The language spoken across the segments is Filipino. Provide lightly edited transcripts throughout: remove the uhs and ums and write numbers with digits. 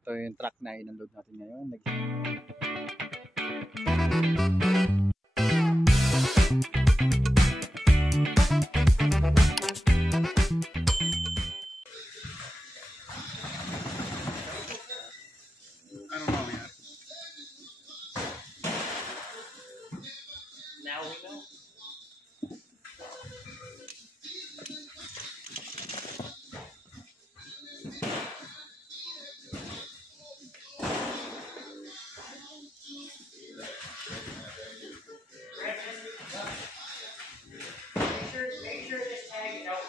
ito yung truck na in-unload natin ngayon. I don't know yet. Now we know. Make sure this tag is out.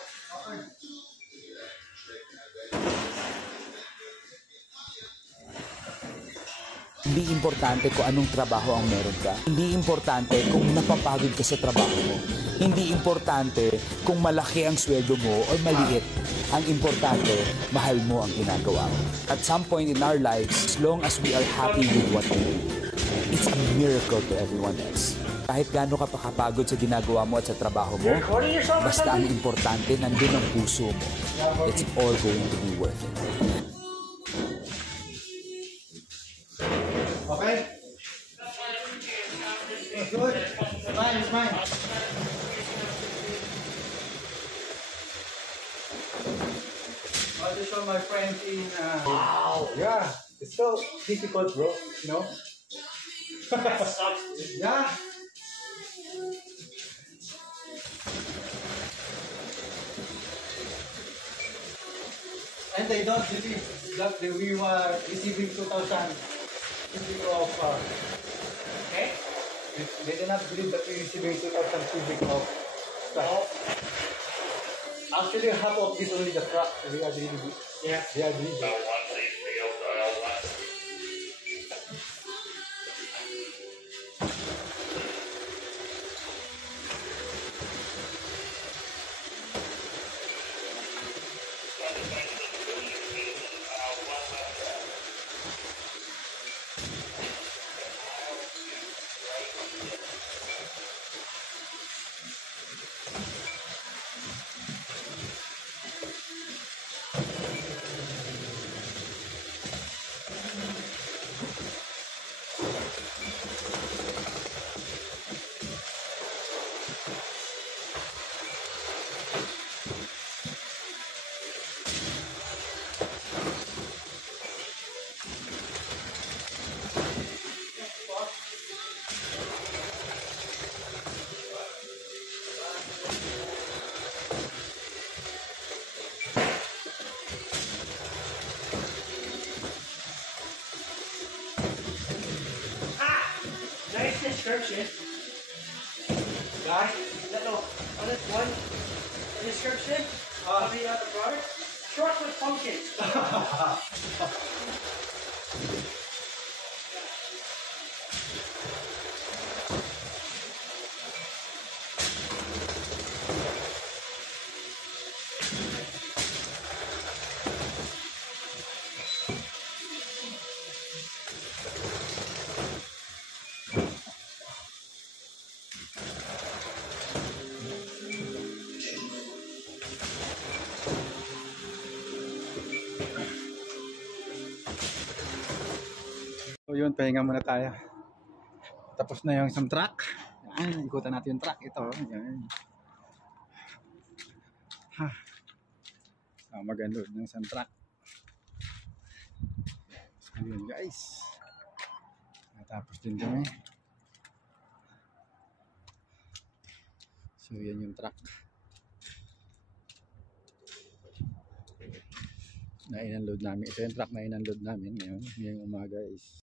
Hindi importante kung anong trabaho ang meron ka. Hindi importante kung napapagod ka sa trabaho mo. Hindi importante kung malaki ang sweldo mo o maliit. Ang importante, mahal mo ang ginagawa mo. At some point in our lives, as long as we are happy with what we do, it's a miracle to everyone else. Kahit gaano ka pakapagod sa ginagawa mo at sa trabaho mo, basta ang importante, nandun ang puso mo. It's all going to be worth it. Okay? Good. It's mine. This one my friends in wow. Yeah. It's so difficult, bro. You know? That sucks. Yeah. And they don't believe that we were receiving 2,000 cubic of Okay? they do not believe that we receiving 2,000 cubic of stuff. Actually, half of this only the truck. They are really, Yeah. they are really. Nice description. Guys, no, on this one, the description of the product, short with pumpkins. So yun, pahinga muna tayo. Tapos na yung isang truck. Yan, ikutan natin yung truck. Ito, yan. Ha. So, mag-unload ng isang truck. So yun guys. Natapos din kami. So yan yung truck. Na in-unload namin. Ito yung truck na in-unload namin ngayon. Ngayong umaga is